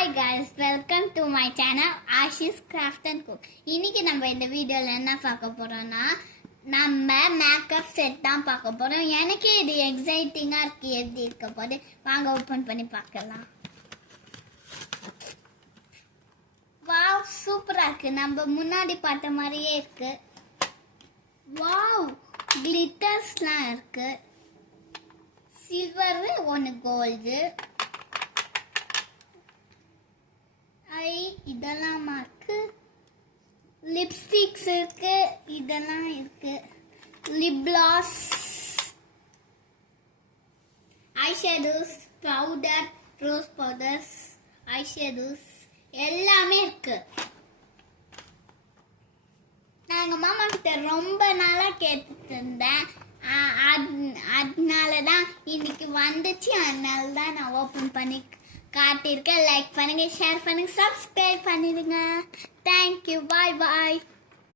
Hi guys, welcome to my channel Ashish craft and cook. இன்னைக்கு நம்ம இந்த வீடியோவில் என்ன பார்க்க போறோம்னா நம்ம மேக்கப் செட் தான் பார்க்க போறோம். எனக்கு இது எக்ஸைட்டிங்காக இருக்கு. எப்படி இருக்க போது வாங்க ஓப்பன் பண்ணி பார்க்கலாம். வாவ், சூப்பராக இருக்கு. நம்ம முன்னாடி பார்த்த மாதிரியே இருக்கு. வாவ், கிளிட்டர்ஸ்லாம் இருக்கு. சில்வர், ஒன்று கோல்டு. இதெல்லாம் இருக்கு. லிப்ஸ்டிக்ஸ் இருக்கு. இதெல்லாம் இருக்கு. Lip gloss, eyeshadows, powder, rose powders, eyeshadows எல்லாமே இருக்கு. நான் எங்கள் மாமா கிட்ட ரொம்ப நாளாக கேட்டுட்டு இருந்தேன். அதனால தான் இன்னைக்கு வந்துச்சு. அதனால தான் நான் ஓப்பன் பண்ணி காட்டியிருக்கேன். லைக் பண்ணுங்க, ஷேர் பண்ணுங்க, சப்ஸ்கிரைப் பண்ணிடுங்க. தேங்க்யூ, பாய் பாய்.